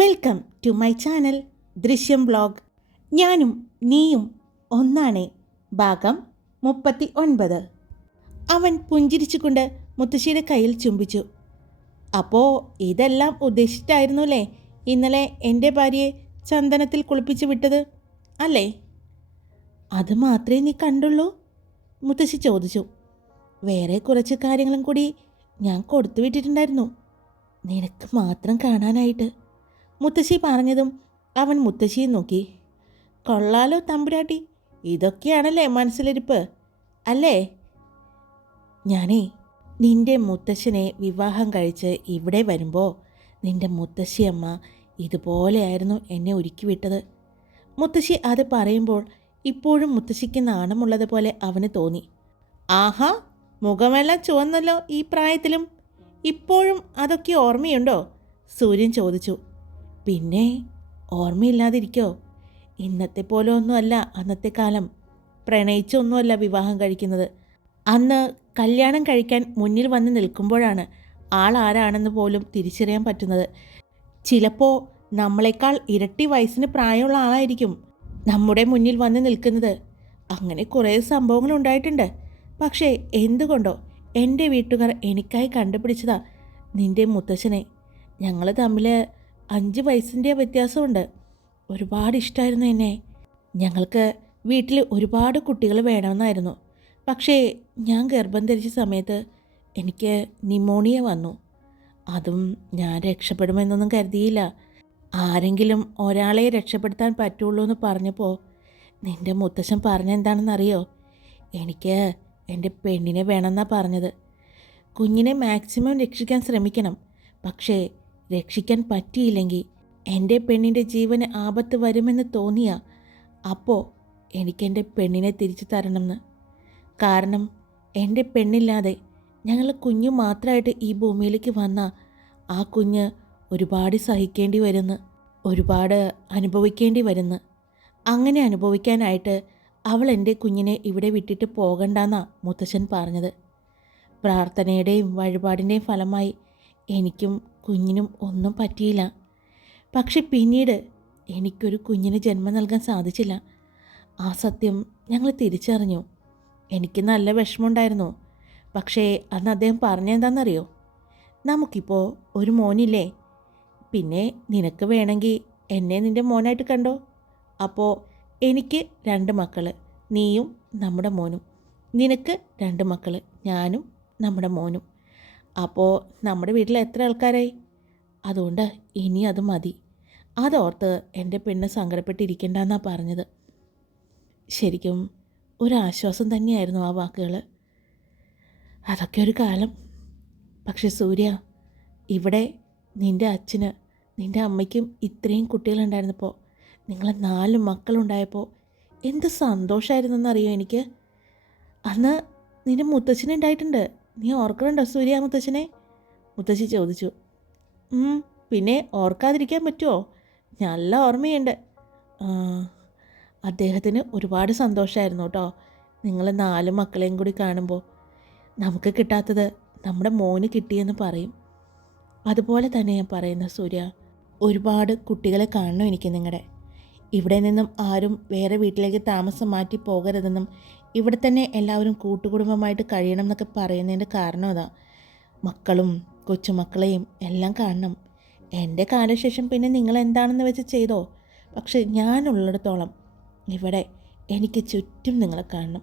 Welcome to my channel Drishyam blog ഞാനും നീയും ഒന്നാണേ ഭാഗം മുപ്പത്തി ഒൻപത് അവൻ പുഞ്ചിരിച്ചുകൊണ്ട് മുത്തശ്ശിയുടെ കയ്യിൽ ചുംബിച്ചു. അപ്പോൾ ഇതെല്ലാം ഉദ്ദേശിച്ചിട്ടായിരുന്നു അല്ലേ ഇന്നലെ എന്റെ ഭാര്യയെ ചന്ദനത്തിൽ കുളിപ്പിച്ച് വിട്ടത് അല്ലേ? അത് മാത്രമേ നീ കണ്ടുള്ളൂ? മുത്തശ്ശി ചോദിച്ചു. വേറെ കുറച്ച് കാര്യങ്ങളും കൂടി ഞാൻ കൊടുത്തു വിട്ടിട്ടുണ്ടായിരുന്നു നിനക്ക് മാത്രം കാണാനായിട്ട്. മുത്തശ്ശി പറഞ്ഞതും അവൻ മുത്തശ്ശിയെ നോക്കി. കൊള്ളാലോ തമ്പുരാട്ടി ഇതൊക്കെയാണല്ലേ മനസ്സിലിരിപ്പ് അല്ലേ? ഞാനേ നിന്റെ മുത്തശ്ശനെ വിവാഹം കഴിച്ച് ഇവിടെ വരുമ്പോൾ നിന്റെ മുത്തശ്ശിയമ്മ ഇതുപോലെയായിരുന്നു എന്നെ ഒരുക്കി വിട്ടത് മുത്തശ്ശി അത് പറയുമ്പോൾ ഇപ്പോഴും മുത്തശ്ശിക്ക് നാണമുള്ളതുപോലെ അവന് തോന്നി. ആഹാ മുഖമെല്ലാം ചുവന്നല്ലോ ഈ പ്രായത്തിലും. ഇപ്പോഴും അതൊക്കെ ഓർമ്മയുണ്ടോ? സൂര്യൻ ചോദിച്ചു. പിന്നെ ഓർമ്മയില്ലാതിരിക്കോ? ഇന്നത്തെ പോലെ ഒന്നുമല്ല അന്നത്തെ കാലം. പ്രണയിച്ചൊന്നുമല്ല വിവാഹം കഴിക്കുന്നത്. അന്ന് കല്യാണം കഴിക്കാൻ മുന്നിൽ വന്ന് നിൽക്കുമ്പോഴാണ് ആൾ ആരാണെന്ന് പോലും തിരിച്ചറിയാൻ പറ്റുന്നത്. ചിലപ്പോൾ നമ്മളെക്കാൾ ഇരട്ടി വയസ്സിന് പ്രായമുള്ള ആളായിരിക്കും നമ്മുടെ മുന്നിൽ വന്ന് നിൽക്കുന്നത്. അങ്ങനെ കുറേ സംഭവങ്ങൾ ഉണ്ടായിട്ടുണ്ട്. പക്ഷേ എന്തുകൊണ്ടോ എന്റെ വീട്ടുകാർ എനിക്കായി കണ്ടുപിടിച്ചതാ നിന്റെ മുത്തശ്ശനെ. ഞങ്ങൾ തമ്മിൽ അഞ്ച് വയസ്സിന്റെ വ്യത്യാസമുണ്ട്. ഒരുപാട് ഇഷ്ടമായിരുന്നു എന്നെ. ഞങ്ങൾക്ക് വീട്ടിൽ ഒരുപാട് കുട്ടികൾ വേണമെന്നായിരുന്നു. പക്ഷേ ഞാൻ ഗർഭം ധരിച്ച സമയത്ത് എനിക്ക് നിമോണിയ വന്നു. അതും ഞാൻ രക്ഷപ്പെടുമെന്നൊന്നും കരുതിയില്ല. ആരെങ്കിലും ഒരാളെ രക്ഷപ്പെടുത്താൻ പറ്റുള്ളൂ എന്ന് പറഞ്ഞപ്പോൾ നിന്റെ മുത്തശ്ശൻ പറഞ്ഞെന്താണെന്നറിയോ? എനിക്ക് എന്റെ പെണ്ണിനെ വേണമെന്നാണ് പറഞ്ഞത്. കുഞ്ഞിനെ മാക്സിമം രക്ഷിക്കാൻ ശ്രമിക്കണം. പക്ഷേ രക്ഷിക്കാൻ പറ്റിയില്ലെങ്കിൽ എന്റെ പെണ്ണിന്റെ ജീവന് ആപത്ത് വരുമെന്ന് തോന്നിയ. അപ്പോൾ എനിക്കെന്റെ പെണ്ണിനെ തിരിച്ചു തരണമെന്ന്. കാരണം എന്റെ പെണ്ണില്ലാതെ ഞങ്ങൾ കുഞ്ഞ് മാത്രമായിട്ട് ഈ ഭൂമിയിലേക്ക് വന്ന ആ കുഞ്ഞ് ഒരുപാട് സഹിക്കേണ്ടി വരുന്നു ഒരുപാട് അനുഭവിക്കേണ്ടി വരുന്നു. അങ്ങനെ അനുഭവിക്കാനായിട്ട് അവൾ എന്റെ കുഞ്ഞിനെ ഇവിടെ വിട്ടിട്ട് പോകണ്ടെന്നാ മുത്തശ്ശൻ പറഞ്ഞത്. പ്രാർത്ഥനയുടെയും വഴിപാടിന്റെയും ഫലമായി എനിക്കും കുഞ്ഞിനും ഒന്നും പറ്റിയില്ല. പക്ഷെ പിന്നീട് എനിക്കൊരു കുഞ്ഞിന് ജന്മം നൽകാൻ സാധിച്ചില്ല. ആ സത്യം ഞങ്ങൾ തിരിച്ചറിഞ്ഞു. എനിക്ക് നല്ല വിഷമമുണ്ടായിരുന്നു. പക്ഷേ അന്ന് അദ്ദേഹം പറഞ്ഞെന്താണെന്നറിയോ നമുക്കിപ്പോൾ ഒരു മോനില്ലേ? പിന്നെ നിനക്ക് വേണമെങ്കിൽ എന്നെ നിന്റെ മോനായിട്ട് കണ്ടോ? അപ്പോൾ എനിക്ക് രണ്ട് മക്കൾ നീയും നമ്മുടെ മോനും. നിനക്ക് രണ്ട് മക്കൾ ഞാനും നമ്മുടെ മോനും. അപ്പോൾ നമ്മുടെ വീട്ടിൽ എത്ര ആൾക്കാരായി? അതുകൊണ്ട് ഇനി അത് മതി. അതോർത്ത് എന്റെ പെണ്ണ് സങ്കടപ്പെട്ടിരിക്കണ്ടെന്നാണ് പറഞ്ഞത്. ശരിക്കും ഒരാശ്വാസം തന്നെയായിരുന്നു ആ വാക്കുകൾ. അതൊക്കെ ഒരു കാലം. പക്ഷെ സൂര്യ ഇവിടെ നിന്റെ അച്ഛന് നിന്റെ അമ്മയ്ക്കും ഇത്രയും കുട്ടികളുണ്ടായിരുന്നപ്പോൾ നിങ്ങളെ നാല് മക്കളുണ്ടായപ്പോൾ എന്ത് സന്തോഷമായിരുന്നെന്നറിയോ എനിക്ക്? അന്ന് നിന്റെ മുത്തച്ഛനുണ്ടായിട്ടുണ്ട്. നീ ഓർക്കണുണ്ടോ സൂര്യ മുത്തശ്ശനെ? മുത്തശ്ശി ചോദിച്ചു. പിന്നെ ഓർക്കാതിരിക്കാൻ പറ്റുമോ നല്ല ഓർമ്മയുണ്ട്. അദ്ദേഹത്തിന് ഒരുപാട് സന്തോഷമായിരുന്നു കേട്ടോ. നിങ്ങൾ നാല് മക്കളെയും കൂടി കാണുമ്പോൾ നമുക്ക് കിട്ടാത്തത് നമ്മുടെ മോന് കിട്ടിയെന്ന് പറയും. അതുപോലെ തന്നെ ഞാൻ പറയുന്ന സൂര്യ ഒരുപാട് കുട്ടികളെ കാണണം എനിക്ക് നിങ്ങളുടെ ഇവിടെ നിന്നും ആരും വേറെ വീട്ടിലേക്ക് താമസം മാറ്റി പോകരുതെന്നും ഇവിടെ തന്നെ എല്ലാവരും കൂട്ടുകുടുംബമായിട്ട് കഴിയണം എന്നൊക്കെ പറയുന്നതിന്റെ കാരണം അതാ. മക്കളും കൊച്ചുമക്കളെയും എല്ലാം കാണണം. എന്റെ കാലശേഷം പിന്നെ നിങ്ങൾ എന്താണെന്ന് വെച്ച് ചെയ്തോ? പക്ഷെ ഞാനുള്ളിടത്തോളം ഇവിടെ എനിക്ക് ചുറ്റും നിങ്ങളെ കാണണം.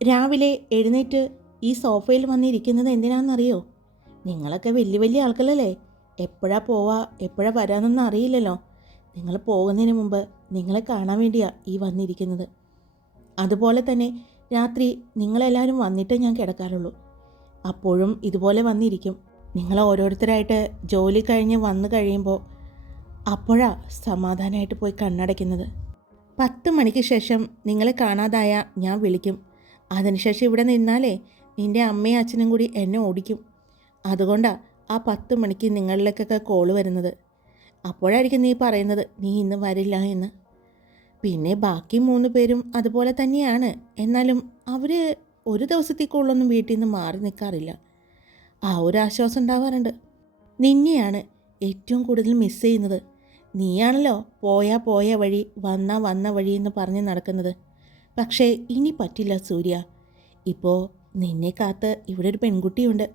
രാവിലെ എഴുന്നേറ്റ് ഈ സോഫയിൽ വന്നിരിക്കുന്നത് എന്തിനാണെന്നറിയോ? നിങ്ങളൊക്കെ വലിയ വലിയ ആൾക്കാരല്ലേ എപ്പോഴാ പോവാ എപ്പോഴാ വരാമെന്നൊന്നും അറിയില്ലല്ലോ. നിങ്ങൾ പോകുന്നതിന് മുമ്പ് നിങ്ങളെ കാണാൻ വേണ്ടിയാണ് ഈ വന്നിരിക്കുന്നത്. അതുപോലെ തന്നെ രാത്രി നിങ്ങളെല്ലാവരും വന്നിട്ടേ ഞാൻ കിടക്കാറുള്ളൂ. അപ്പോഴും ഇതുപോലെ വന്നിരിക്കും. നിങ്ങൾ ഓരോരുത്തരായിട്ട് ജോലി കഴിഞ്ഞ് വന്നു കഴിയുമ്പോൾ അപ്പോഴാ സമാധാനമായിട്ട് പോയി കണ്ണടയ്ക്കുന്നത്. പത്ത് മണിക്ക് ശേഷം നിങ്ങളെ കാണാതായ ഞാൻ വിളിക്കും. അതിനുശേഷം ഇവിടെ നിന്നാലേ നിന്റെ അമ്മയും അച്ഛനും കൂടി എന്നെ ഓടിക്കും. അതുകൊണ്ടാണ് ആ പത്ത് മണിക്ക് നിങ്ങളിലേക്കൊക്കെ കോൾ വരുന്നത്. അപ്പോഴായിരിക്കും നീ പറയുന്നത് നീ ഇന്ന് വരില്ല എന്ന്. പിന്നെ ബാക്കി മൂന്ന് പേരും അതുപോലെ തന്നെയാണ്. എന്നാലും അവർ ഒരു ദിവസത്തേക്കുള്ളൊന്നും വീട്ടിൽ നിന്ന് മാറി നിൽക്കാറില്ല ആ ഒരു ആശ്വാസം ഉണ്ടാവാറുണ്ട്. നിന്നെയാണ് ഏറ്റവും കൂടുതൽ മിസ് ചെയ്യുന്നത്. നീയാണല്ലോ പോയാ പോയ വഴി വന്നാ വന്ന വഴി എന്ന് പറഞ്ഞ് നടക്കുന്നത്. പക്ഷേ ഇനി പറ്റില്ല സൂര്യ. ഇപ്പോൾ നിന്നെ കാത്ത് ഇവിടെ ഒരു പെൺകുട്ടിയുണ്ട്.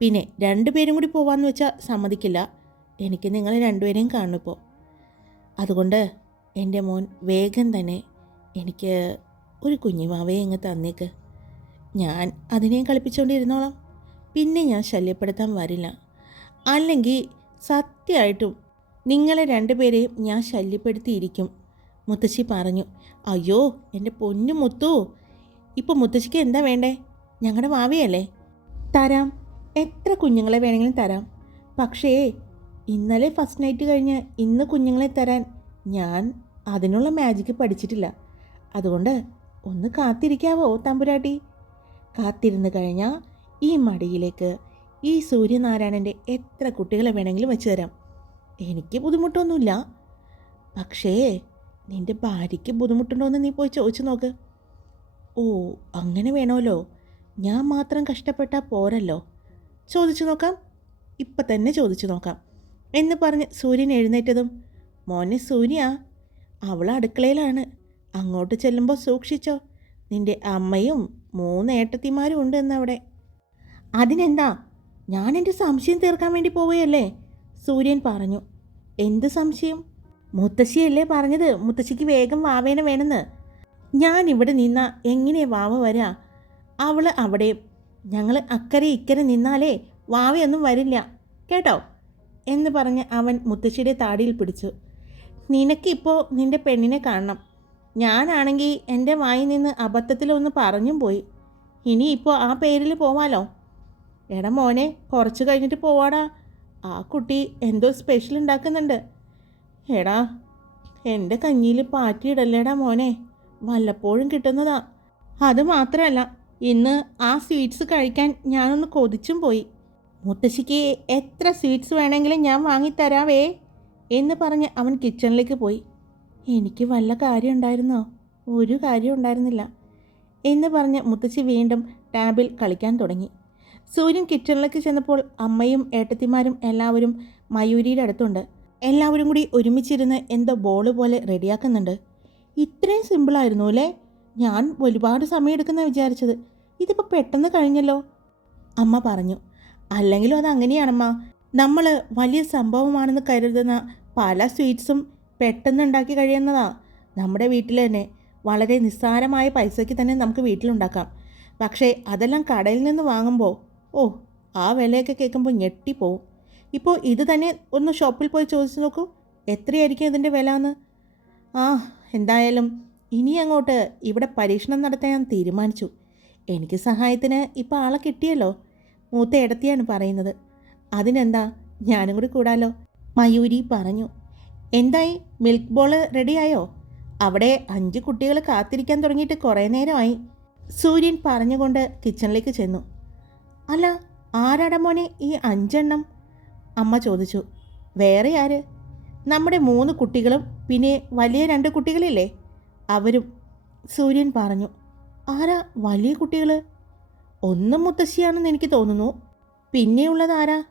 പിന്നെ രണ്ടുപേരും കൂടി പോവാന്ന് വെച്ചാൽ സമ്മതിക്കില്ല. എനിക്ക് നിങ്ങളെ രണ്ടുപേരെയും കാണുമ്പോൾ അതുകൊണ്ട് എന്റെ മോൻ വേഗം തന്നെ എനിക്ക് ഒരു കുഞ്ഞുമാവയെ അങ്ങ് തന്നേക്ക്. ഞാൻ അതിനെയും കളിപ്പിച്ചുകൊണ്ടിരുന്നോളാം പിന്നെ ഞാൻ ശല്യപ്പെടുത്താൻ വരില്ല. അല്ലെങ്കിൽ സത്യമായിട്ടും നിങ്ങളെ രണ്ടുപേരെയും ഞാൻ ശല്യപ്പെടുത്തിയിരിക്കും മുത്തശ്ശി പറഞ്ഞു. അയ്യോ എന്റെ പൊന്നു മുത്തു. ഇപ്പോൾ മുത്തശ്ശിക്ക് എന്താ വേണ്ടേ? ഞങ്ങളുടെ മാവിയല്ലേ? തരാം. എത്ര കുഞ്ഞുങ്ങളെ വേണമെങ്കിലും തരാം. പക്ഷേ ഇന്നലെ ഫസ്റ്റ് നൈറ്റ് കഴിഞ്ഞ് ഇന്ന് കുഞ്ഞുങ്ങളെ തരാൻ ഞാൻ അതിനുള്ള മാജിക്ക് പഠിച്ചിട്ടില്ല. അതുകൊണ്ട് ഒന്ന് കാത്തിരിക്കാവോ തമ്പുരാട്ടി? കാത്തിരുന്ന് കഴിഞ്ഞാൽ ഈ മടിയിലേക്ക് ഈ സൂര്യനാരായണന്റെ എത്ര കുട്ടികളെ വേണമെങ്കിലും വെച്ച് തരാം. എനിക്ക് ബുദ്ധിമുട്ടൊന്നുമില്ല. പക്ഷേ നിന്റെ ഭാര്യയ്ക്ക് ബുദ്ധിമുട്ടുണ്ടോയെന്ന് നീ പോയി ചോദിച്ചു നോക്ക്. ഓ അങ്ങനെ വേണമല്ലോ. ഞാൻ മാത്രം കഷ്ടപ്പെട്ടാൽ പോരല്ലോ. ചോദിച്ചു നോക്കാം. ഇപ്പം തന്നെ ചോദിച്ചു നോക്കാം. എന്ന് പറഞ്ഞ് സൂര്യൻ എഴുന്നേറ്റതും മോനെ സൂര്യ അവൾ അടുക്കളയിലാണ്. അങ്ങോട്ട് ചെല്ലുമ്പോൾ സൂക്ഷിച്ചോ നിന്റെ അമ്മയും മൂന്ന് ഏട്ടത്തിമാരും ഉണ്ട് എന്നവിടെ. അതിനെന്താ? ഞാൻ എന്റെ സംശയം തീർക്കാൻ വേണ്ടി പോവുകയല്ലേ? സൂര്യൻ പറഞ്ഞു. എന്ത് സംശയം? മുത്തശ്ശിയല്ലേ പറഞ്ഞത്? മുത്തശ്ശിക്ക് വേഗം വാവേനെ വേണമെന്ന് ഞാൻ ഇവിടെ നിന്ന എങ്ങനെ വാവ വരാ? അവൾ അവിടെ. ഞങ്ങൾ അക്കരെ ഇക്കരെ നിന്നാലേ വാവയൊന്നും വരില്ല. കേട്ടോ? എന്ന് പറഞ്ഞ് അവൻ മുത്തശ്ശിയുടെ താടിയിൽ പിടിച്ചു. നിനക്കിപ്പോൾ നിന്റെ പെണ്ണിനെ കാണണം. ഞാനാണെങ്കിൽ എന്റെ വായിൽ നിന്ന് അബദ്ധത്തിലൊന്ന് പറഞ്ഞും പോയി. ഇനിയിപ്പോൾ ആ പേരിൽ പോവാലോ? എടാ മോനെ കുറച്ച് കഴിഞ്ഞിട്ട് പോവാടാ. ആ കുട്ടി എന്തോ സ്പെഷ്യൽ ഉണ്ടാക്കുന്നുണ്ട്. എടാ എന്റെ കഞ്ഞിയിൽ പാറ്റിയിടല്ലേടാ മോനെ. വല്ലപ്പോഴും കിട്ടുന്നതാ. അത് മാത്രമല്ല ഇന്ന് ആ സ്വീറ്റ്സ് കഴിക്കാൻ ഞാനൊന്ന് കൊതിച്ചും പോയി. മുത്തശ്ശിക്ക് എത്ര സ്വീറ്റ്സ് വേണമെങ്കിലും ഞാൻ വാങ്ങിത്തരാവേ. എന്ന് പറഞ്ഞ് അവൻ കിച്ചണിലേക്ക് പോയി. എനിക്ക് വല്ല കാര്യമുണ്ടായിരുന്നോ? ഒരു കാര്യം ഉണ്ടായിരുന്നില്ല. എന്ന് പറഞ്ഞ് മുത്തശ്ശി വീണ്ടും ടാബിൽ കളിക്കാൻ തുടങ്ങി. സൂര്യൻ കിച്ചണിലേക്ക് ചെന്നപ്പോൾ അമ്മയും ഏട്ടത്തിമാരും എല്ലാവരും മയൂരിയുടെ അടുത്തുണ്ട്. എല്ലാവരും കൂടി ഒരുമിച്ചിരുന്ന് എന്തോ ബോൾ പോലെ റെഡിയാക്കുന്നുണ്ട് ഇത്രയും സിമ്പിളായിരുന്നു അല്ലേ? ഞാൻ ഒരുപാട് സമയം എടുക്കുന്ന വിചാരിച്ചത്. ഇതിപ്പോൾ പെട്ടെന്ന് കഴിഞ്ഞല്ലോ. അമ്മ പറഞ്ഞു അല്ലെങ്കിലും അത് അങ്ങനെയാണമ്മ. നമ്മൾ വലിയ സംഭവമാണെന്ന് കരുതുന്ന പല സ്വീറ്റ്സും പെട്ടെന്ന് ഉണ്ടാക്കി കഴിയുന്നതാ. നമ്മുടെ വീട്ടിൽ തന്നെ വളരെ നിസ്സാരമായ പൈസയ്ക്ക് തന്നെ നമുക്ക് വീട്ടിലുണ്ടാക്കാം. പക്ഷേ അതെല്ലാം കടയിൽ നിന്ന് വാങ്ങുമ്പോൾ ഓ ആ വിലയൊക്കെ കേൾക്കുമ്പോൾ ഞെട്ടിപ്പോവും. ഇപ്പോൾ ഇത് തന്നെ ഒന്ന് ഷോപ്പിൽ പോയി ചോദിച്ചു നോക്കൂ. എത്രയായിരിക്കും ഇതിന്റെ വില എന്ന് ആ എന്തായാലും ഇനി അങ്ങോട്ട് ഇവിടെ പരീക്ഷണം നടത്താൻ ഞാൻ തീരുമാനിച്ചു. എനിക്ക് സഹായത്തിന് ഇപ്പോൾ ആളെ കിട്ടിയല്ലോ. മൂത്ത ഇടത്തിയാണ് പറയുന്നത്. അതിനെന്താ? ഞാനും കൂടി കൂടാലോ. മയൂരി പറഞ്ഞു. എന്തായി? മിൽക്ക് ബോൾ റെഡിയായോ? അവിടെ അഞ്ച് കുട്ടികൾ കാത്തിരിക്കാൻ തുടങ്ങിയിട്ട് കുറേ നേരമായി. സൂര്യൻ പറഞ്ഞുകൊണ്ട് കിച്ചണിലേക്ക് ചെന്നു. അല്ല ആരാട മോനെ ഈ അഞ്ചെണ്ണം? അമ്മ ചോദിച്ചു. വേറെ ആര്? നമ്മുടെ മൂന്ന് കുട്ടികളും പിന്നെ വലിയ രണ്ട് കുട്ടികളില്ലേ? അവരും. സൂര്യൻ പറഞ്ഞു. ആരാ വലിയ കുട്ടികൾ ഒന്നും മുത്തശ്ശിയാണെന്ന് എനിക്ക് തോന്നുന്നു. പിന്നെയുള്ളത് ആരാ?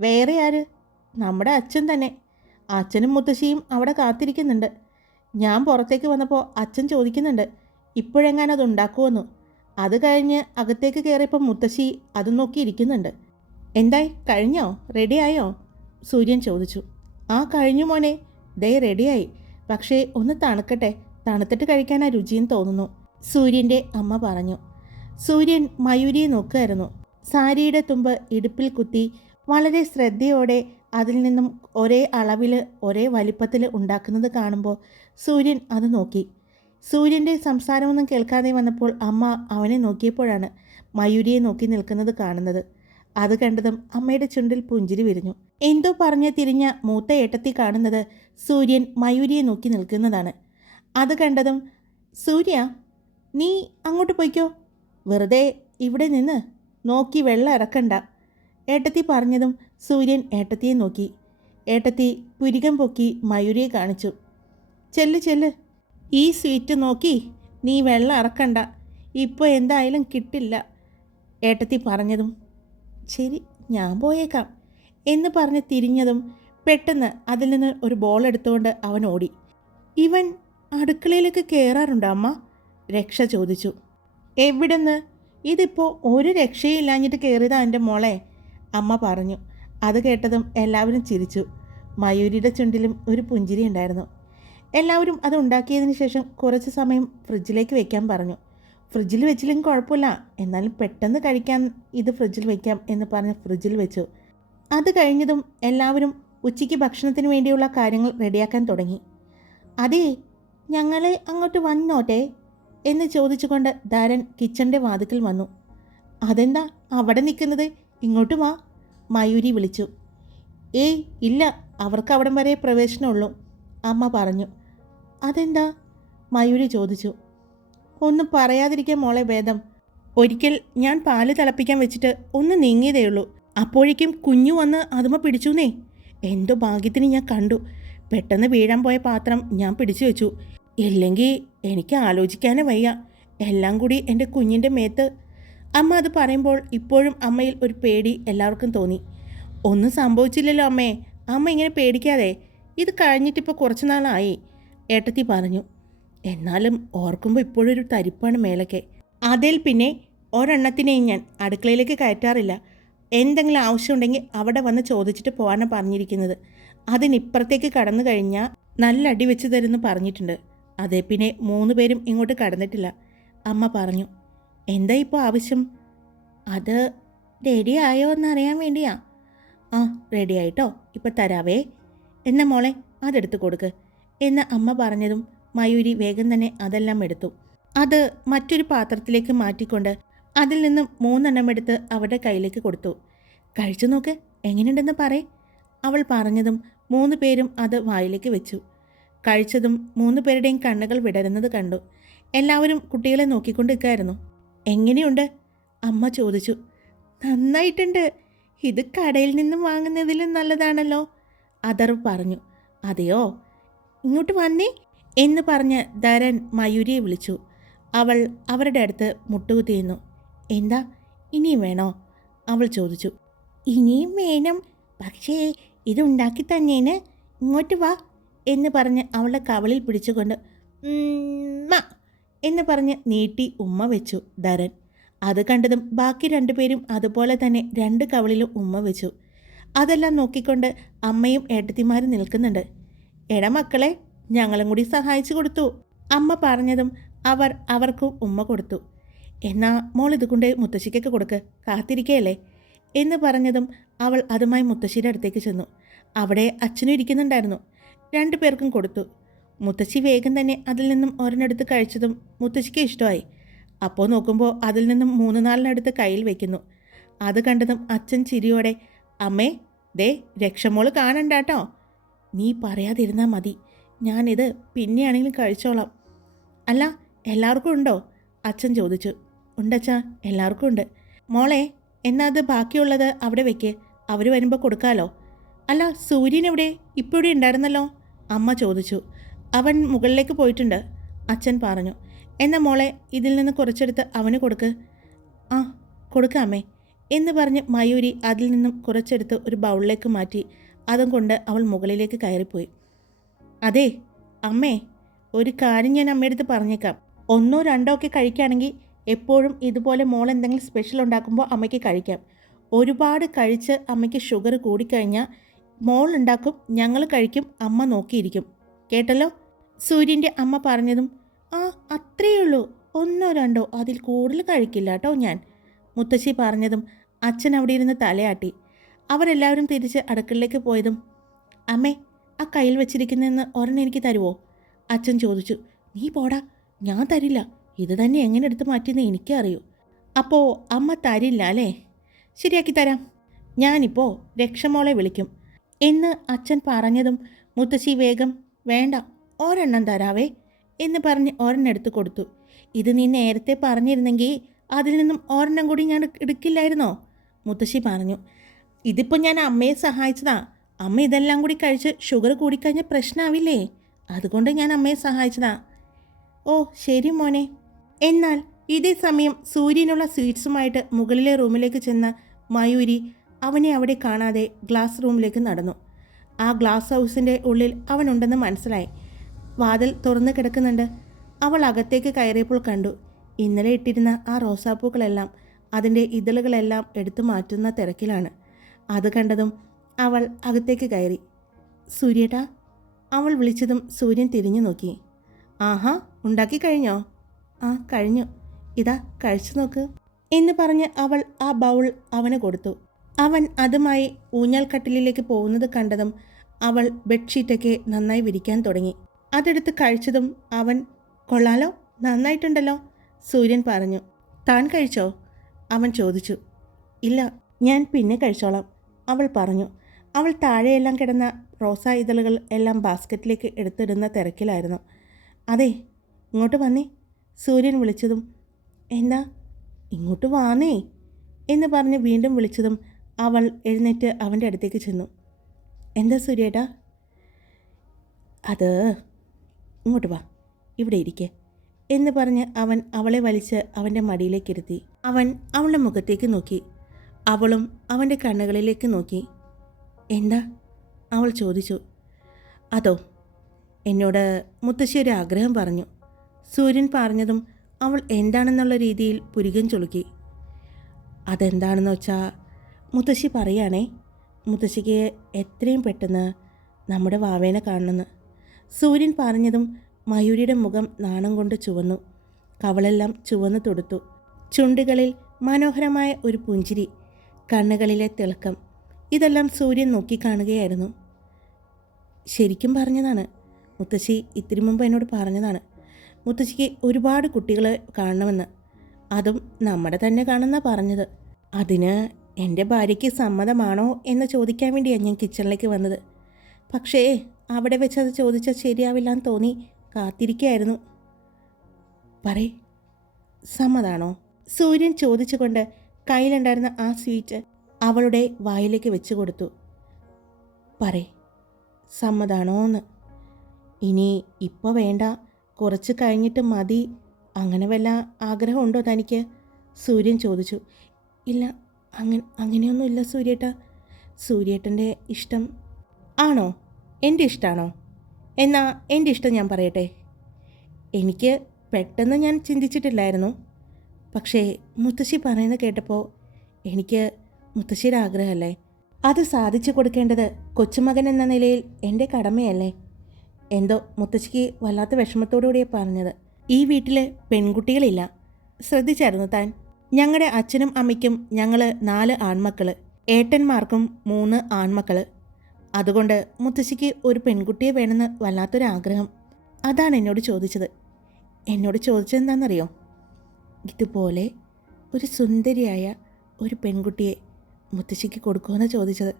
വേറെ ആര്? നമ്മുടെ അച്ഛൻ തന്നെ. അച്ഛനും മുത്തശ്ശിയും അവിടെ കാത്തിരിക്കുന്നുണ്ട്. ഞാൻ പുറത്തേക്ക് വന്നപ്പോൾ അച്ഛൻ ചോദിക്കുന്നുണ്ട് ഇപ്പോഴെങ്ങാനത് ഉണ്ടാക്കുമെന്നു അത് കഴിഞ്ഞ് അകത്തേക്ക് കയറിയപ്പോൾ മുത്തശ്ശി അത് നോക്കി ഇരിക്കുന്നുണ്ട്. എന്തായി? കഴിഞ്ഞോ? റെഡിയായോ സൂര്യൻ ചോദിച്ചു. ആ കഴിഞ്ഞു മോനെ. ദേ റെഡിയായി പക്ഷേ ഒന്ന് തണുക്കട്ടെ. തണുത്തിട്ട് കഴിക്കാനാ രുചിയും തോന്നുന്നു. സൂര്യന്റെ അമ്മ പറഞ്ഞു. സൂര്യൻ മയൂരിയെ നോക്കുമായിരുന്നു സാരിയുടെ തുമ്പ് ഇടുപ്പിൽ കുത്തി വളരെ ശ്രദ്ധയോടെ അതിൽ നിന്നും ഒരേ അളവിൽ ഒരേ വലിപ്പത്തിൽ ഉണ്ടാക്കുന്നത് കാണുമ്പോൾ സൂര്യൻ അത് നോക്കി. സൂര്യന്റെ സംസാരമൊന്നും കേൾക്കാതെ വന്നപ്പോൾ അമ്മ അവനെ നോക്കിയപ്പോഴാണ് മയൂരിയെ നോക്കി നിൽക്കുന്നത് കാണുന്നത്. അത് കണ്ടതും അമ്മയുടെ ചുണ്ടിൽ പുഞ്ചിരി വിരിഞ്ഞു. എന്തോ പറഞ്ഞ് തിരിഞ്ഞ മൂത്ത ഏട്ടത്തി കാണുന്നത് സൂര്യൻ മയൂരിയെ നോക്കി നിൽക്കുന്നതാണ്. അത് കണ്ടതും സൂര്യ നീ അങ്ങോട്ട് പോയിക്കോ. വെറുതെ ഇവിടെ നിന്ന് നോക്കി വെള്ളം ഇറക്കണ്ട ഏട്ടത്തി പറഞ്ഞതും സൂര്യൻ ഏട്ടത്തിയെ നോക്കി. ഏട്ടത്തി പുരികം പൊക്കി മയൂരിയെ കാണിച്ചു. ചെല്ല് ചെല്ല്. ഈ സ്വീറ്റ് നോക്കി നീ വെള്ളം അറക്കണ്ട. ഇപ്പോൾ എന്തായാലും കിട്ടില്ല. ഏട്ടത്തി പറഞ്ഞതും ശരി ഞാൻ പോയേക്കാം എന്ന് പറഞ്ഞ് തിരിഞ്ഞതും പെട്ടെന്ന് അതിൽ നിന്ന് ഒരു ബോൾ എടുത്തുകൊണ്ട് അവൻ ഓടി. ഇവൻ അടുക്കളയിലേക്ക് കയറാറുണ്ടോ അമ്മ? രക്ഷ ചോദിച്ചു. എവിടുന്ന്? ഇതിപ്പോൾ ഒരു രക്ഷയില്ലാഞ്ഞിട്ട് കയറിയതാ എന്റെ മോളെ. അമ്മ പറഞ്ഞു. അത് കേട്ടതും എല്ലാവരും ചിരിച്ചു. മയൂരിയുടെ ചുണ്ടിലും ഒരു പുഞ്ചിരി ഉണ്ടായിരുന്നു. എല്ലാവരും അത് ഉണ്ടാക്കിയതിന് ശേഷം കുറച്ച് സമയം ഫ്രിഡ്ജിലേക്ക് വയ്ക്കാൻ പറഞ്ഞു. ഫ്രിഡ്ജിൽ വെച്ചില്ലെങ്കിൽ കുഴപ്പമില്ല. എന്നാലും പെട്ടെന്ന് കഴിക്കാൻ ഇത് ഫ്രിഡ്ജിൽ വയ്ക്കാം എന്ന് പറഞ്ഞ് ഫ്രിഡ്ജിൽ വെച്ചു. അത് കഴിഞ്ഞതും എല്ലാവരും ഉച്ചയ്ക്ക് ഭക്ഷണത്തിന് വേണ്ടിയുള്ള കാര്യങ്ങൾ റെഡിയാക്കാൻ തുടങ്ങി. അതേ ഞങ്ങളെ അങ്ങോട്ട് വന്നോട്ടെ? എന്ന് ചോദിച്ചുകൊണ്ട് ധാരൻ കിച്ചന്റെ വാതിക്കൽ വന്നു. അതെന്താ? അവിടെ നിൽക്കുന്നത് ഇങ്ങോട്ട് വാ. മയൂരി വിളിച്ചു. ഏയ് ഇല്ല അവർക്ക് അവിടം വരെ പ്രവേശനമുള്ളൂ അമ്മ പറഞ്ഞു. അതെന്താ? മയൂരി ചോദിച്ചു. ഒന്നും പറയാതിരിക്കാൻ മോളെ ഭേദം. ഒരിക്കൽ ഞാൻ പാൽ തിളപ്പിക്കാൻ വെച്ചിട്ട് ഒന്ന് നീങ്ങിയതേ ഉള്ളൂ. അപ്പോഴേക്കും കുഞ്ഞു വന്ന് അതുമ പിടിച്ചുന്നേ. എന്തോ ഭാഗ്യത്തിന് ഞാൻ കണ്ടു. പെട്ടെന്ന് വീഴാൻ പോയ പാത്രം ഞാൻ പിടിച്ചു വെച്ചു. ഇല്ലെങ്കിൽ എനിക്ക് ആലോചിക്കാനേ വയ്യ. എല്ലാം കൂടി എന്റെ കുഞ്ഞിന്റെ മേത്ത് അമ്മ അത് പറയുമ്പോൾ ഇപ്പോഴും അമ്മയിൽ ഒരു പേടി എല്ലാവർക്കും തോന്നി. ഒന്നും സംഭവിച്ചില്ലല്ലോ അമ്മേ. അമ്മ ഇങ്ങനെ പേടിക്കാതെ ഇത് കഴിഞ്ഞിട്ടിപ്പോൾ കുറച്ച് നാളായി. ഏട്ടത്തി പറഞ്ഞു എന്നാലും ഓർക്കുമ്പോൾ ഇപ്പോഴൊരു തരിപ്പാണ് മേലൊക്കെ. അതിൽ പിന്നെ ഒരെണ്ണത്തിനെയും ഞാൻ അടുക്കളയിലേക്ക് കയറ്റാറില്ല. എന്തെങ്കിലും ആവശ്യമുണ്ടെങ്കിൽ അവിടെ വന്ന് ചോദിച്ചിട്ട് പോകാനാണ് പറഞ്ഞിരിക്കുന്നത്. അതിനിപ്പുറത്തേക്ക് കടന്നു കഴിഞ്ഞാൽ നല്ല അടി വെച്ച് തരുമെന്ന് പറഞ്ഞിട്ടുണ്ട്. അതേ പിന്നെ മൂന്ന് പേരും ഇങ്ങോട്ട് കടന്നിട്ടില്ല. അമ്മ പറഞ്ഞു എന്താ ഇപ്പോൾ ആവശ്യം? അത് റെഡി ആയോ എന്നറിയാൻ വേണ്ടിയാ. ആ റെഡി ആയിട്ടോ. ഇപ്പം തരാവേ. എന്ന മോളെ അതെടുത്ത് കൊടുക്ക്. എന്ന് അമ്മ പറഞ്ഞതും മയൂരി വേഗം തന്നെ അതെല്ലാം എടുത്തു. അത് മറ്റൊരു പാത്രത്തിലേക്ക് മാറ്റിക്കൊണ്ട് അതിൽ നിന്നും മൂന്നെണ്ണം എടുത്ത് അവരുടെ കയ്യിലേക്ക് കൊടുത്തു. കഴിച്ചു നോക്ക് എങ്ങനെയുണ്ടെന്ന് പറയേ. അവൾ പറഞ്ഞതും മൂന്ന് പേരും അത് വായിലേക്ക് വെച്ചു. കഴിച്ചതും മൂന്ന് പേരുടെയും കണ്ണുകൾ വിടരുന്നത് കണ്ടു. എല്ലാവരും കുട്ടികളെ നോക്കിക്കൊണ്ട് നിൽക്കായിരുന്നു. എങ്ങനെയുണ്ട്? അമ്മ ചോദിച്ചു. നന്നായിട്ടുണ്ട്. ഇത് കടയിൽ നിന്നും വാങ്ങുന്നതിലും നല്ലതാണല്ലോ. അതർ പറഞ്ഞു. അതെയോ? ഇങ്ങോട്ട് വന്നേ എന്ന് പറഞ്ഞ് ധരൻ മയൂരിയെ വിളിച്ചു. അവൾ അവരുടെ അടുത്ത് മുട്ടുകുത്തിയിരുന്നു. എന്താ? ഇനിയും വേണോ? അവൾ ചോദിച്ചു. ഇനിയും വേണം. പക്ഷേ ഇതുണ്ടാക്കി തന്നേന് ഇങ്ങോട്ട് വാ എന്ന് പറഞ്ഞ് അവളെ കവളിൽ പിടിച്ചുകൊണ്ട് എന്ന് പറഞ്ഞ് നീട്ടി ഉമ്മ വെച്ചു ധരൻ. അത് കണ്ടതും ബാക്കി രണ്ടുപേരും അതുപോലെ തന്നെ രണ്ട് കവളിലും ഉമ്മ വെച്ചു. അതെല്ലാം നോക്കിക്കൊണ്ട് അമ്മയും ഏട്ടത്തിമാരും നിൽക്കുന്നുണ്ട്. എട മക്കളെ ഞങ്ങളും കൂടി സഹായിച്ചു കൊടുത്തു അമ്മ പറഞ്ഞതും അവർ അവർക്കും ഉമ്മ കൊടുത്തു. എന്നാ മോൾ ഇത് കൊണ്ട് മുത്തശ്ശിക്കൊക്കെ കൊടുക്ക് കാത്തിരിക്കയല്ലേ എന്ന് പറഞ്ഞതും അവൾ അതുമായി മുത്തശ്ശിയുടെ അടുത്തേക്ക് ചെന്നു. അവിടെ അച്ഛനും ഇരിക്കുന്നുണ്ടായിരുന്നു. രണ്ടു പേർക്കും കൊടുത്തു. മുത്തശ്ശി വേഗം തന്നെ അതിൽ നിന്നും ഒരെണ്ണെടുത്ത് കഴിച്ചതും മുത്തശ്ശിക്ക് ഇഷ്ടമായി. അപ്പോൾ നോക്കുമ്പോൾ അതിൽ നിന്നും മൂന്ന് നാലിനടുത്ത് കയ്യിൽ വെക്കുന്നു. അത് കണ്ടതും അച്ഛൻ ചിരിയോടെ അമ്മേ ദേ രക്ഷമോൾ കാണണ്ടാട്ടോ. നീ പറയാതിരുന്നാൽ മതി. ഞാനിത് പിന്നെയാണെങ്കിലും കഴിച്ചോളാം. അല്ല എല്ലാവർക്കും ഉണ്ടോ? അച്ഛൻ ചോദിച്ചു. ഉണ്ടച്ചാ എല്ലാവർക്കും ഉണ്ട്. മോളെ എന്നാ അത് ബാക്കിയുള്ളത് അവിടെ വെക്ക്. അവർ വരുമ്പോൾ കൊടുക്കാലോ. അല്ല സൂര്യൻ എവിടെ? ഇപ്പോഴും ഉണ്ടായിരുന്നല്ലോ? അമ്മ ചോദിച്ചു. അവൻ മുകളിലേക്ക് പോയിട്ടുണ്ട്. അച്ഛൻ പറഞ്ഞു എന്ന മോളെ ഇതിൽ നിന്ന് കുറച്ചെടുത്ത് അവന് കൊടുക്ക്. ആ കൊടുക്കാമേ എന്ന് പറഞ്ഞ് മയൂരി അതിൽ നിന്നും കുറച്ചെടുത്ത് ഒരു ബൗളിലേക്ക് മാറ്റി അതും കൊണ്ട് അവൾ മുകളിലേക്ക് കയറിപ്പോയി. അതെ അമ്മേ ഒരു കാര്യം ഞാൻ അമ്മയടുത്ത് പറഞ്ഞേക്കാം. ഒന്നോ രണ്ടോ ഒക്കെ കഴിക്കുകയാണെങ്കിൽ എപ്പോഴും ഇതുപോലെ മോൾ എന്തെങ്കിലും സ്പെഷ്യൽ ഉണ്ടാക്കുമ്പോൾ അമ്മയ്ക്ക് കഴിക്കാം. ഒരുപാട് കഴിച്ച് അമ്മയ്ക്ക് ഷുഗർ കൂടിക്കഴിഞ്ഞാൽ മോൾ ഉണ്ടാക്കും ഞങ്ങൾ കഴിക്കും അമ്മ നോക്കിയിരിക്കും. കേട്ടല്ലോ? സൂര്യന്റെ അമ്മ പറഞ്ഞതും ആ അത്രയേ ഉള്ളൂ ഒന്നോ രണ്ടോ അതിൽ കൂടുതൽ കഴിക്കില്ല കേട്ടോ ഞാൻ. മുത്തശ്ശി പറഞ്ഞതും അച്ഛൻ അവിടെ ഇരുന്ന് തലയാട്ടി. അവരെല്ലാവരും തിരിച്ച് അടുക്കളയിലേക്ക് പോയതും അമ്മേ ആ കയ്യിൽ വെച്ചിരിക്കുന്നതെന്ന് ഒരെണ്ണം എനിക്ക് തരുമോ അച്ഛൻ ചോദിച്ചു നീ പോടാ ഞാൻ തരില്ല. ഇത് തന്നെ എങ്ങനെ എടുത്ത് മാറ്റിയെന്ന് എനിക്കറിയൂ. അപ്പോൾ അമ്മ തരില്ല അല്ലേ? ശരിയാക്കി തരാം. ഞാനിപ്പോൾ രക്ഷമോളെ വിളിക്കും. എന്ന് അച്ഛൻ പറഞ്ഞതും മുത്തശ്ശി വേഗം വേണ്ട ഒരെണ്ണം തരാവേ എന്ന് പറഞ്ഞ് ഒരെണ്ണം എടുത്തു കൊടുത്തു. ഇത് നീ നേരത്തെ പറഞ്ഞിരുന്നെങ്കിൽ അതിൽ നിന്നും ഒരെണ്ണം കൂടി ഞാൻ എടുക്കില്ലായിരുന്നോ? മുത്തശ്ശി പറഞ്ഞു. ഇതിപ്പോൾ ഞാൻ അമ്മയെ സഹായിച്ചതാ. അമ്മ ഇതെല്ലാം കൂടി കഴിച്ച് ഷുഗർ കൂടിക്കഴിഞ്ഞാൽ പ്രശ്നമാവില്ലേ അതുകൊണ്ട് ഞാൻ അമ്മയെ സഹായിച്ചതാ. ഓ ശരി മോനെ. എന്നാൽ ഇതേ സമയം സൂര്യനുള്ള സ്വീറ്റ്സുമായിട്ട് മുകളിലെ റൂമിലേക്ക് ചെന്ന മയൂരി അവനെ അവിടെ കാണാതെ ഗ്ലാസ് റൂമിലേക്ക് നടന്നു. ആ ഗ്ലാസ് ഹൗസിന്റെ ഉള്ളിൽ അവനുണ്ടെന്ന് മനസ്സിലായി. വാതിൽ തുറന്നു കിടക്കുന്നുണ്ട്. അവൾ അകത്തേക്ക് കയറിയപ്പോൾ കണ്ടു. ഇന്നലെ ഇട്ടിരുന്ന ആ റോസാപ്പൂക്കളെല്ലാം അതിന്റെ ഇതളുകളെല്ലാം എടുത്തു മാറ്റുന്ന തിരക്കിലാണ്. അത് കണ്ടതും അവൾ അകത്തേക്ക് കയറി. സൂര്യേട്ടാ അവൾ വിളിച്ചതും സൂര്യൻ തിരിഞ്ഞു നോക്കി. ആഹാ ഉണ്ടാക്കി കഴിഞ്ഞോ? ആ കഴിഞ്ഞു. ഇതാ കഴിച്ചു നോക്ക്. എന്ന് പറഞ്ഞ് അവൾ ആ ബൗൾ അവന് കൊടുത്തു. അവൻ അതുമായി ഊഞ്ഞാൽക്കട്ടിലേക്ക് പോകുന്നത് കണ്ടതും അവൾ ബെഡ്ഷീറ്റൊക്കെ നന്നായി വിരിക്കാൻ തുടങ്ങി. അതെടുത്ത് കഴിച്ചതും അവൻ കൊള്ളാലോ നന്നായിട്ടുണ്ടല്ലോ സൂര്യൻ പറഞ്ഞു. താൻ കഴിച്ചോ? അവൻ ചോദിച്ചു. ഇല്ല ഞാൻ പിന്നെ കഴിച്ചോളാം അവൾ പറഞ്ഞു. അവൾ താഴെയെല്ലാം കിടന്ന റോസാ ഇതളുകൾ എല്ലാം ബാസ്ക്കറ്റിലേക്ക് എടുത്തിടുന്ന തിരക്കിലായിരുന്നു. അതെ ഇങ്ങോട്ട് വന്നേ സൂര്യൻ വിളിച്ചതും. എന്താ ഇങ്ങോട്ട് വാന്നേ എന്ന് പറഞ്ഞ് വീണ്ടും വിളിച്ചതും അവൾ എഴുന്നേറ്റ് അവന്റെ അടുത്തേക്ക് ചെന്നു. എന്താ സൂര്യേട്ടാ? അത് ഇങ്ങോട്ട് വാ. ഇവിടെ ഇരിക്കേ. എന്ന് പറഞ്ഞ് അവൻ അവളെ വലിച്ച് അവന്റെ മടിയിലേക്ക് ഇരുത്തി. അവൻ അവളുടെ മുഖത്തേക്ക് നോക്കി. അവളും അവന്റെ കണ്ണുകളിലേക്ക് നോക്കി. എന്താ? അവൾ ചോദിച്ചു. അതോ? എന്നോട് മുത്തശ്ശി ഒരു ആഗ്രഹം പറഞ്ഞു. സൂര്യൻ പറഞ്ഞതും അവൾ എന്താണെന്നുള്ള രീതിയിൽ പുരികം ചുളുക്കി അതെന്താണെന്ന് വെച്ചാൽ മുത്തശ്ശി പറയുകയാണേ മുത്തശ്ശിക്ക് എത്രയും പെട്ടെന്ന് നമ്മുടെ വാവേനെ കാണണമെന്ന്. സൂര്യൻ പറഞ്ഞതും മയൂരിയുടെ മുഖം നാണം കൊണ്ട് ചുവന്നു. കവളെല്ലാം ചുവന്നു തൊടുത്തു. ചുണ്ടുകളിൽ മനോഹരമായ ഒരു പുഞ്ചിരി കണ്ണുകളിലെ തിളക്കം ഇതെല്ലാം സൂര്യൻ നോക്കിക്കാണുകയായിരുന്നു ശരിക്കും പറഞ്ഞതാണ് മുത്തശ്ശി ഇത്തിരി മുമ്പ് എന്നോട് പറഞ്ഞതാണ് മുത്തശ്ശിക്ക് ഒരുപാട് കുട്ടികളെ കാണണമെന്ന്. അതും നമ്മുടെ തന്നെ കാണുന്ന പറഞ്ഞത്. അതിന് എന്റെ ഭാര്യയ്ക്ക് സമ്മതമാണോ എന്ന് ചോദിക്കാൻ വേണ്ടിയാണ് ഞാൻ കിച്ചണിലേക്ക് വന്നത്. പക്ഷേ അവിടെ വെച്ച് അത് ചോദിച്ചാൽ ശരിയാവില്ല എന്ന് തോന്നി കാത്തിരിക്കുകയായിരുന്നു പറേ സമ്മതാണോ? സൂര്യൻ ചോദിച്ചുകൊണ്ട് കയ്യിലുണ്ടായിരുന്ന ആ സ്വീറ്റ് അവളുടെ വായിലേക്ക് വെച്ചു കൊടുത്തു. പറേ സമ്മതാണോ എന്ന് ഇനി ഇപ്പോൾ വേണ്ട കുറച്ച് കഴിഞ്ഞിട്ട് മതി. അങ്ങനെ വല്ല ആഗ്രഹമുണ്ടോ തനിക്ക്? സൂര്യൻ ചോദിച്ചു. ഇല്ല അങ്ങനെ അങ്ങനെയൊന്നുമില്ല സൂര്യേട്ട. സൂര്യേട്ടന്റെ ഇഷ്ടം ആണോ? എന്റെ ഇഷ്ടമാണോ എന്നാ എന്റെ ഇഷ്ടം ഞാൻ പറയട്ടെ. എനിക്ക് പെട്ടെന്ന് ഞാൻ ചിന്തിച്ചിട്ടില്ലായിരുന്നു. പക്ഷേ മുത്തശ്ശി പറയുന്നത് കേട്ടപ്പോൾ എനിക്ക് മുത്തശ്ശിയുടെ ആഗ്രഹമല്ലേ? അത് സാധിച്ചു കൊടുക്കേണ്ടത് കൊച്ചുമകൻ എന്ന നിലയിൽ എന്റെ കടമയല്ലേ? എന്തോ മുത്തശ്ശിക്ക് വല്ലാത്ത വിഷമത്തോടുകൂടിയാണ് പറഞ്ഞത്. ഈ വീട്ടിൽ പെൺകുട്ടികളില്ല. ശ്രദ്ധിച്ചായിരുന്നു താൻ. ഞങ്ങളുടെ അച്ഛനും അമ്മയ്ക്കും ഞങ്ങൾ നാല് ആൺമക്കൾ ഏട്ടന്മാർക്കും മൂന്ന് ആൺമക്കൾ അതുകൊണ്ട് മുത്തശ്ശിക്ക് ഒരു പെൺകുട്ടിയെ വേണമെന്ന് വല്ലാത്തൊരാഗ്രഹം. അതാണ് എന്നോട് ചോദിച്ചത്. എന്നോട് ചോദിച്ചതെന്താണെന്നറിയോ ഇതുപോലെ ഒരു സുന്ദരിയായ ഒരു പെൺകുട്ടിയെ മുത്തശ്ശിക്ക് കൊടുക്കുമെന്ന് ചോദിച്ചത്.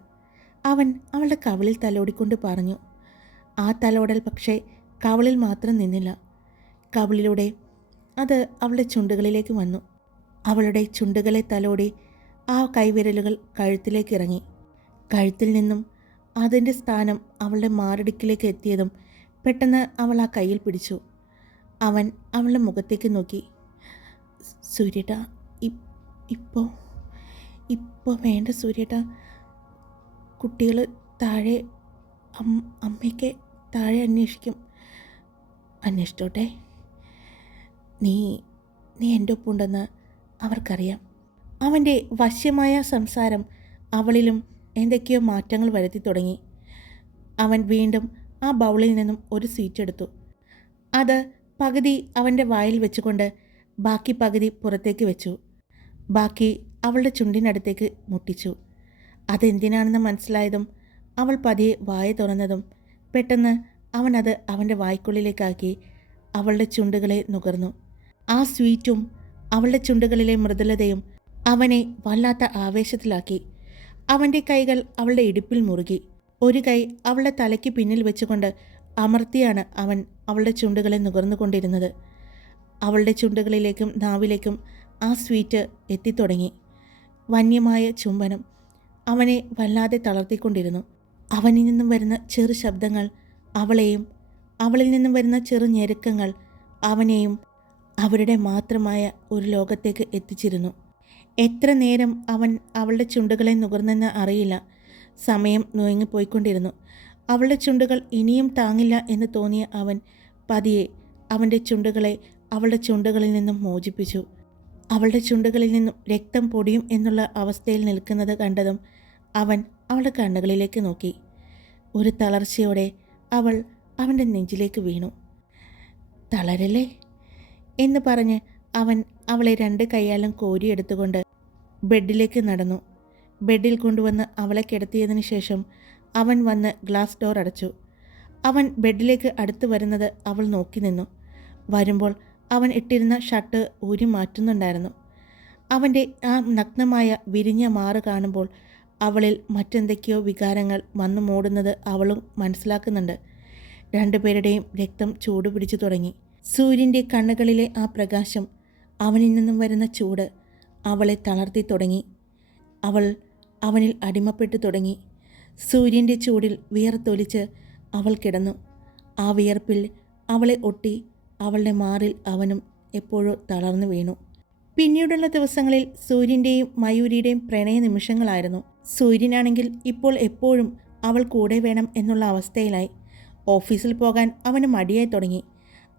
അവൻ അവളുടെ കവളിൽ തലോടിക്കൊണ്ട് പറഞ്ഞു ആ തലോടൽ പക്ഷേ കവളിൽ മാത്രം നിന്നില്ല. കവളിലൂടെ അത് അവളുടെ ചുണ്ടുകളിലേക്ക് വന്നു. അവളുടെ ചുണ്ടുകളെ തലോടി ആ കൈവിരലുകൾ കഴുത്തിലേക്ക് ഇറങ്ങി കഴുത്തിൽ നിന്നും അതിന്റെ സ്ഥാനം അവളുടെ മാറിടുക്കിലേക്ക് എത്തിയതും പെട്ടെന്ന് അവൾ ആ കയ്യിൽ പിടിച്ചു. അവൻ അവളുടെ മുഖത്തേക്ക് നോക്കി. സൂര്യട്ട ഇപ്പോൾ ഇപ്പോൾ വേണ്ട സൂര്യട്ട. കുട്ടികൾ താഴെ അമ്മയ്ക്ക് താഴെ അന്വേഷിക്കും. അന്വേഷിച്ചോട്ടെ. നീ നീ എന്റെ ഒപ്പുണ്ടെന്ന് അവർക്കറിയാം. അവന്റെ വശ്യമായ സംസാരം അവളിലും എന്തൊക്കെയോ മാറ്റങ്ങൾ വരുത്തി തുടങ്ങി. അവൻ വീണ്ടും ആ ബൗളിൽ നിന്നും ഒരു സ്വീറ്റ് എടുത്തു. അത് പകുതി അവന്റെ വായിൽ വെച്ചുകൊണ്ട് ബാക്കി പകുതി പുറത്തേക്ക് വെച്ചു. ബാക്കി അവളുടെ ചുണ്ടിനടുത്തേക്ക് മുട്ടിച്ചു. അതെന്തിനാണെന്ന് മനസ്സിലായതും അവൾ പതിയെ വായ തുറന്നതും പെട്ടെന്ന് അവൻ അത് അവന്റെ വായ്ക്കുള്ളിലേക്കാക്കി അവളുടെ ചുണ്ടുകളെ നുകർന്നു. ആ സ്വീറ്റും അവളുടെ ചുണ്ടുകളിലെ മൃദുലതയും അവനെ വല്ലാത്ത ആവേശത്തിലാക്കി. അവന്റെ കൈകൾ അവളുടെ ഇടുപ്പിൽ മുറുകി. ഒരു കൈ അവളുടെ തലയ്ക്ക് പിന്നിൽ വെച്ചുകൊണ്ട് അമർത്തിയാണ് അവൻ അവളുടെ ചുണ്ടുകളെ നുകർന്നുകൊണ്ടിരുന്നത്. അവളുടെ ചുണ്ടുകളിലേക്കും നാവിലേക്കും ആ സ്വീറ്റ് എത്തിത്തുടങ്ങി. വന്യമായ ചുംബനം. അവനെ വല്ലാതെ തളർത്തിക്കൊണ്ടിരുന്നു. അവനിൽ നിന്നും വരുന്ന ചെറു ശബ്ദങ്ങൾ അവളെയും അവളിൽ നിന്നും വരുന്ന ചെറു ഞെരുക്കങ്ങൾ അവനെയും അവരുടെ മാത്രമായ ഒരു ലോകത്തേക്ക് എത്തിച്ചിരുന്നു. എത്ര നേരം അവൻ അവളുടെ ചുണ്ടുകളെ നുകർന്നെന്ന് അറിയില്ല. സമയം നുയങ്ങിപ്പോയിക്കൊണ്ടിരുന്നു അവളുടെ ചുണ്ടുകൾ ഇനിയും താങ്ങില്ല എന്ന് തോന്നിയ അവൻ പതിയെ അവന്റെ ചുണ്ടുകളെ അവളുടെ ചുണ്ടുകളിൽ നിന്നും മോചിപ്പിച്ചു. അവളുടെ ചുണ്ടുകളിൽ നിന്നും രക്തം പൊടിയും എന്നുള്ള അവസ്ഥയിൽ നിൽക്കുന്നത് കണ്ടതും അവൻ അവളുടെ കണ്ണുകളിലേക്ക് നോക്കി. ഒരു തളർച്ചയോടെ അവൾ അവന്റെ നെഞ്ചിലേക്ക് വീണു. തളരല്ലേ? എന്ന് പറഞ്ഞ് അവൻ അവളെ രണ്ട് കൈയാലും കോരിയെടുത്തുകൊണ്ട് ബെഡിലേക്ക് നടന്നു. ബെഡിൽ കൊണ്ടുവന്ന് അവളെ കിടത്തിയതിനു ശേഷം അവൻ വന്ന് ഗ്ലാസ് ഡോർ അടച്ചു. അവൻ ബെഡിലേക്ക് അടുത്ത് വരുന്നത് അവൾ നോക്കി നിന്നു. വരുമ്പോൾ അവൻ ഇട്ടിരുന്ന ഷർട്ട് ഊരി മാറ്റുന്നുണ്ടായിരുന്നു. അവന്റെ ആ നഗ്നമായ വിരിഞ്ഞ മാറ് കാണുമ്പോൾ അവളിൽ മറ്റെന്തൊക്കെയോ വികാരങ്ങൾ വന്നു മൂടുന്നത് അവളും മനസ്സിലാക്കുന്നുണ്ട്. രണ്ടുപേരുടെയും രക്തം ചൂടുപിടിച്ചു തുടങ്ങി. സൂര്യന്റെ കണ്ണുകളിലെ ആ പ്രകാശം അവനിൽ നിന്നും വരുന്ന ചൂട് അവളെ തളർത്തി തുടങ്ങി. അവൾ അവനിൽ അടിമപ്പെട്ടു തുടങ്ങി. സൂര്യന്റെ ചൂടിൽ വിയർത്തൊലിച്ച് അവൾ കിടന്നു. ആ വിയർപ്പിൽ അവളെ ഒട്ടി അവളുടെ മാറിൽ അവനും എപ്പോഴോ തളർന്നു വീണു. പിന്നീടുള്ള ദിവസങ്ങളിൽ സൂര്യന്റെയും മയൂരിയുടെയും പ്രണയ നിമിഷങ്ങളായിരുന്നു. സൂര്യനാണെങ്കിൽ ഇപ്പോൾ എപ്പോഴും അവൾ കൂടെ വേണം എന്നുള്ള അവസ്ഥയിലായി. ഓഫീസിൽ പോകാൻ അവന് മടിയായി തുടങ്ങി.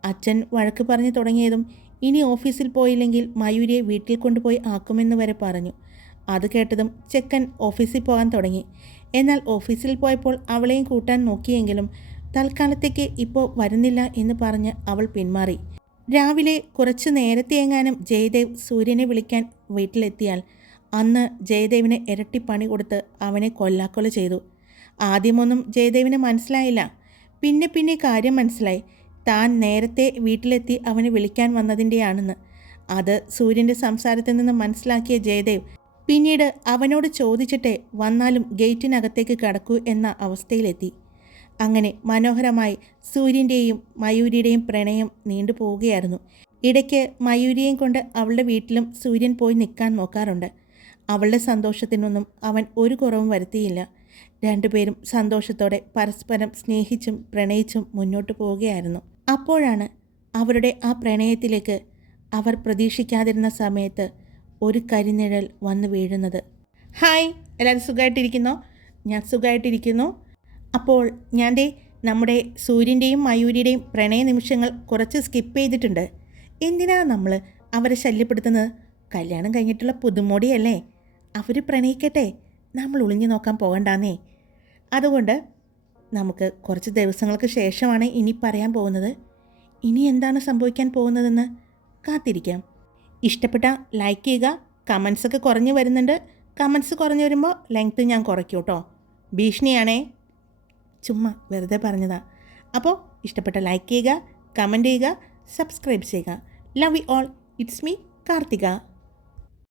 അച്ഛൻ വഴക്ക് പറഞ്ഞു തുടങ്ങിയതും ഇനി ഓഫീസിൽ പോയില്ലെങ്കിൽ മയൂരിയെ വീട്ടിൽ കൊണ്ടുപോയി ആക്കുമെന്ന് വരെ പറഞ്ഞു. അത് കേട്ടതും ചെക്കൻ ഓഫീസിൽ പോകാൻ തുടങ്ങി. എന്നാൽ ഓഫീസിൽ പോയപ്പോൾ അവളെയും കൂട്ടാൻ നോക്കിയെങ്കിലും തൽക്കാലത്തേക്ക് ഇപ്പോൾ വരുന്നില്ല എന്ന് പറഞ്ഞ് അവൾ പിന്മാറി. രാവിലെ കുറച്ച് നേരത്തെ എങ്ങാനും ജയദേവ് സൂര്യനെ വിളിക്കാൻ വീട്ടിലെത്തിയാൽ അന്ന് ജയദേവിന് ഇരട്ടി പണി കൊടുത്ത് അവനെ കൊല്ലാക്കൊല ചെയ്തു. ആദ്യമൊന്നും ജയദേവിന് മനസ്സിലായില്ല. പിന്നെ പിന്നെ കാര്യം മനസ്സിലായി. താൻ നേരത്തെ വീട്ടിലെത്തി അവനെ വിളിക്കാൻ വന്നതിന്റെയാണെന്ന് അത് സൂര്യന്റെ സംസാരത്തിൽ നിന്ന് മനസ്സിലാക്കിയ ജയദേവ് പിന്നീട് അവനോട് ചോദിച്ചിട്ടേ വന്നാലും ഗേറ്റിനകത്തേക്ക് കടക്കൂ എന്ന അവസ്ഥയിലെത്തി. അങ്ങനെ മനോഹരമായി സൂര്യന്റെയും മയൂരിയുടെയും പ്രണയം നീണ്ടു പോവുകയായിരുന്നു. ഇടയ്ക്ക് മയൂരിയെയും കൊണ്ട് അവളുടെ വീട്ടിലും സൂര്യൻ പോയി നിൽക്കാൻ നോക്കാറുണ്ട്. അവളുടെ സന്തോഷത്തിനൊന്നും അവൻ ഒരു കുറവും വരുത്തിയില്ല. രണ്ടുപേരും സന്തോഷത്തോടെ പരസ്പരം സ്നേഹിച്ചും പ്രണയിച്ചും മുന്നോട്ട് പോവുകയായിരുന്നു. അപ്പോഴാണ് അവരുടെ ആ പ്രണയത്തിലേക്ക് അവർ പ്രതീക്ഷിക്കാതിരുന്ന സമയത്ത് ഒരു കരിനിഴൽ വന്നു വീഴുന്നത്. ഹായ് എല്ലാവരും സുഖമായിട്ടിരിക്കുന്നോ? ഞാൻ സുഖമായിട്ടിരിക്കുന്നു. അപ്പോൾ ഞാൻ ദേ നമ്മുടെ സൂര്യന്റെയും മയൂരിയുടെയും പ്രണയ നിമിഷങ്ങൾ കുറച്ച് സ്കിപ്പ് ചെയ്തിട്ടുണ്ട്. എന്തിനാണ് നമ്മൾ അവരെ ശല്യപ്പെടുത്തുന്നത്? കല്യാണം കഴിഞ്ഞിട്ടുള്ള പുതുമോടിയല്ലേ? അവർ പ്രണയിക്കട്ടെ. നമ്മൾ ഒളിഞ്ഞു നോക്കാൻ പോകണ്ടാന്നേ. അതുകൊണ്ട് നമുക്ക് കുറച്ച് ദിവസങ്ങൾക്ക് ശേഷമാണ് ഇനി പറയാൻ പോകുന്നത്. ഇനി എന്താണ് സംഭവിക്കാൻ പോകുന്നതെന്ന് കാത്തിരിക്കാം. ഇഷ്ടപ്പെട്ട ലൈക്ക് ചെയ്യുക കമൻസ് ഒക്കെ കുറഞ്ഞു വരുന്നുണ്ട്. കമൻസ് കുറഞ്ഞു വരുമ്പോൾ ലെങ്ത്ത് ഞാൻ കുറയ്ക്കും കേട്ടോ ഭീഷണിയാണേ. ചുമ്മാ വെറുതെ പറഞ്ഞതാ. അപ്പോൾ ഇഷ്ടപ്പെട്ട ലൈക്ക് ചെയ്യുക കമന്റ് ചെയ്യുക സബ്സ്ക്രൈബ് ചെയ്യുക. Love you all it's me Karthika.